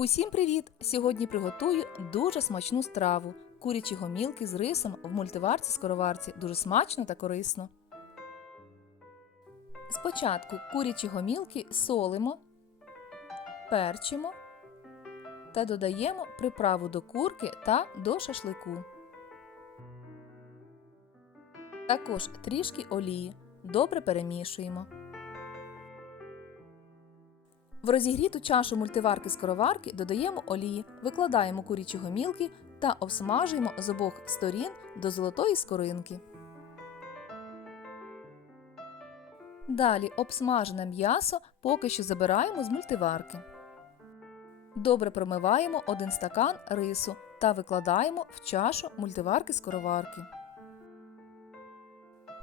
Усім привіт! Сьогодні приготую дуже смачну страву курячі гомілки з рисом в мультиварці скороварці. Дуже смачно та корисно. Спочатку курячі гомілки солимо, перчимо та додаємо приправу до курки та до шашлику. Також трішки олії. Добре перемішуємо. В розігріту чашу мультиварки скороварки додаємо олії, викладаємо курячі гомілки та обсмажуємо з обох сторін до золотої скоринки. Далі обсмажене м'ясо поки що забираємо з мультиварки. Добре промиваємо один стакан рису та викладаємо в чашу мультиварки скороварки.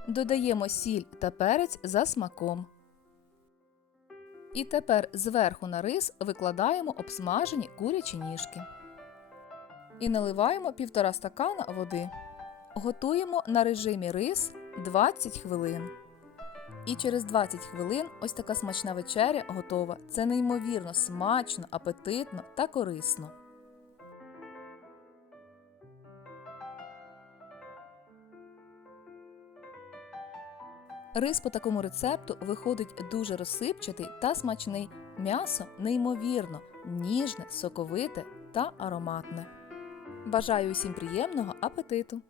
Додаємо сіль та перець за смаком. І тепер зверху на рис викладаємо обсмажені курячі ніжки. І наливаємо півтора стакана води. Готуємо на режимі рис 20 хвилин. І через 20 хвилин ось така смачна вечеря готова. Це неймовірно смачно, апетитно та корисно. Рис по такому рецепту виходить дуже розсипчатий та смачний. М'ясо неймовірно, ніжне, соковите та ароматне. Бажаю усім приємного апетиту!